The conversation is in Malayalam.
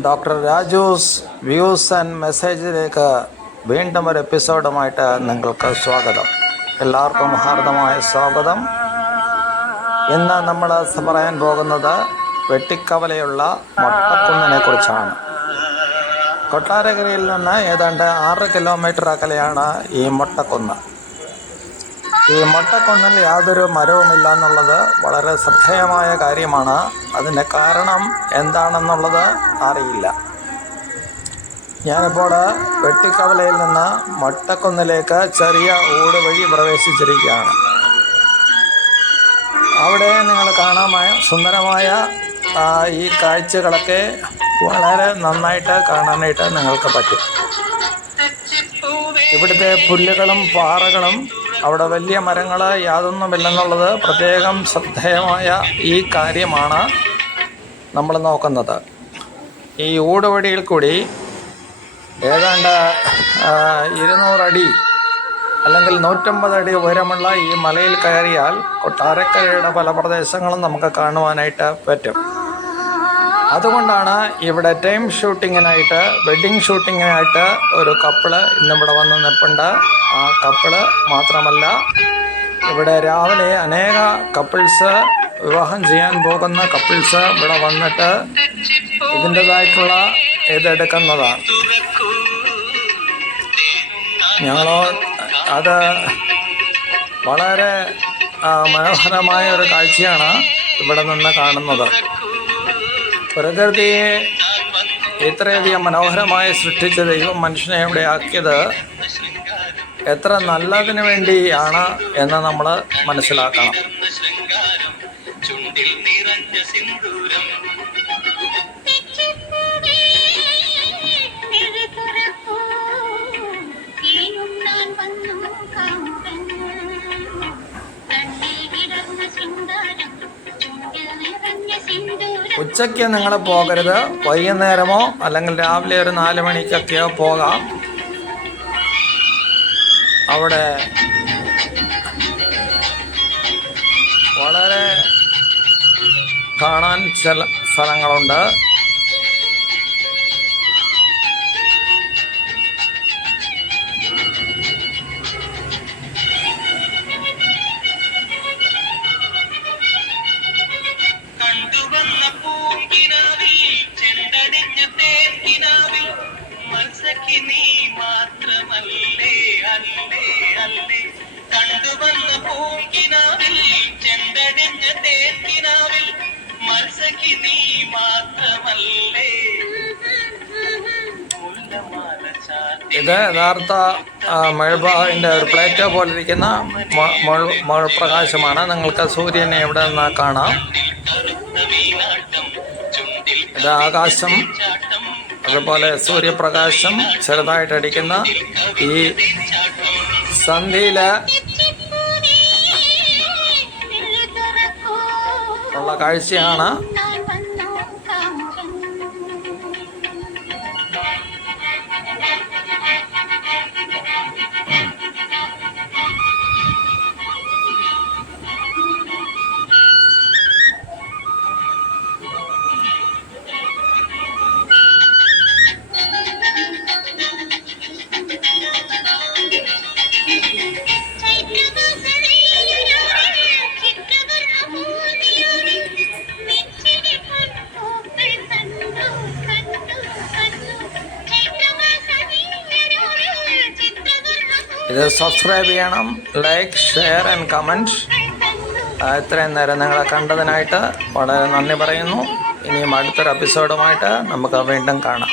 ഡോക്ടർ രാജുസ് വ്യൂസ് ആൻഡ് മെസ്സേജിലേക്ക് വീണ്ടും ഒരു എപ്പിസോഡുമായിട്ട് നിങ്ങൾക്ക് സ്വാഗതം. എല്ലാവർക്കും ഹാർദമായ സ്വാഗതം. ഇന്ന് നമ്മൾ പറയാൻ പോകുന്നത് വെട്ടിക്കവലയുള്ള മൊട്ടക്കുന്നിനെ കുറിച്ചാണ്. കൊട്ടാരക്കരയിൽ നിന്ന് ഏതാണ്ട് ആറ് കിലോമീറ്റർ അകലെയാണ് ഈ മൊട്ടക്കുന്ന്. ഈ മൊട്ടക്കുന്നിൽ യാതൊരു മരവുമില്ല എന്നുള്ളത് വളരെ ശ്രദ്ധേയമായ കാര്യമാണ്. അതിന്റെ കാരണം എന്താണെന്നുള്ളത് അറിയില്ല. ഞാനിപ്പോൾ വെട്ടിക്കവലയിൽ നിന്ന് മൊട്ടക്കുന്നിലേക്ക് ചെറിയ ഓട് വഴി പ്രവേശിച്ചിരിക്കുകയാണ്. അവിടെ നിങ്ങൾ കാണാമായ സുന്ദരമായ ഈ കാഴ്ചകളൊക്കെ വളരെ നന്നായിട്ട് കാണാനായിട്ട് നിങ്ങൾക്ക് പറ്റും. ഇവിടുത്തെ പുല്ലുകളും പാറകളും അവിടെ വലിയ മരങ്ങൾ യാതൊന്നുമില്ലെന്നുള്ളത് പ്രത്യേകം ശ്രദ്ധേയമായ ഈ കാര്യമാണ് നമ്മൾ നോക്കുന്നത്. ഈ ഊടുവടിയിൽ കൂടി ഏതാണ്ട് ഇരുന്നൂറടി അല്ലെങ്കിൽ നൂറ്റമ്പത് അടി ഉയരമുള്ള ഈ മലയിൽ കയറിയാൽ കൊട്ടാരക്കരയുടെ പല പ്രദേശങ്ങളും നമുക്ക് കാണുവാനായിട്ട് പറ്റും. അതുകൊണ്ടാണ് ഇവിടെ ടൈം ഷൂട്ടിങ്ങിനായിട്ട് വെഡ്ഡിങ് ഷൂട്ടിങ്ങിനായിട്ട് ഒരു കപ്പിൾ ഇന്നിവിടെ വന്ന് നിൽപ്പുണ്ട്. ആ കപ്പിൾ മാത്രമല്ല ഇവിടെ രാവിലെ അനേക കപ്പിൾസ് വിവാഹം ചെയ്യാൻ പോകുന്ന കപ്പിൾസ് ഇവിടെ വന്നിട്ട് ഇതിന്റെതായിട്ടുള്ള ഇതെടുക്കുന്നതാണ്. ഞങ്ങളോ അത് വളരെ മനോഹരമായ ഒരു കാഴ്ചയാണ് ഇവിടെ നിന്ന് കാണുന്നത്. പ്രകൃതിയെ ഇത്രയധികം മനോഹരമായി സൃഷ്ടിച്ച ദൈവം മനുഷ്യനെ ഇവിടെ ആക്കിയത്? എത്ര നല്ലതിന് വേണ്ടിയാണ് എന്ന് നമ്മൾ മനസ്സിലാക്കണം. ഉച്ചയ്ക്ക് നിങ്ങൾ പോകരുത്. വൈകുന്നേരമോ അല്ലെങ്കിൽ രാവിലെ ഒരു നാല് മണിക്കൊക്കെയോ പോകാം. അവിടെ വളരെ കാണാൻ ചില സ്ഥലങ്ങളുണ്ട്. മത്സക്കി നീ മാത്രമല്ലേ അല്ലേ അല്ലേ? കണ്ടുവന്ന പൂങ്കിനാവിൽ ചെണ്ടടിഞ്ഞ തേക്കിനാവിൽ മത്സക്കി നീ മാത്രമല്ലേ? ഇത് യഥാർത്ഥ മഴഭാവിന്റെ ഒരു പ്ലേറ്റോ പോലിരിക്കുന്ന മഴപ്രകാശമാണ്. നിങ്ങൾക്ക് സൂര്യനെ എവിടെ നിന്നാ കാണാം? ഇത് ആകാശം അതുപോലെ സൂര്യപ്രകാശം ചെറുതായിട്ടടിക്കുന്ന ഈ സന്ധ്യയിൽ ഉള്ള കാഴ്ചയാണ് ഇത് സബ്സ്ക്രൈബ് ചെയ്യണം ലൈക്ക് ഷെയർ ആൻഡ് കമന്റ് ഇത്രയും നേരം നിങ്ങളെ കണ്ടതിനായിട്ട് വളരെ നന്ദി പറയുന്നു. ഇനിയും അടുത്തൊരു എപ്പിസോഡുമായിട്ട് നമുക്ക് വീണ്ടും കാണാം.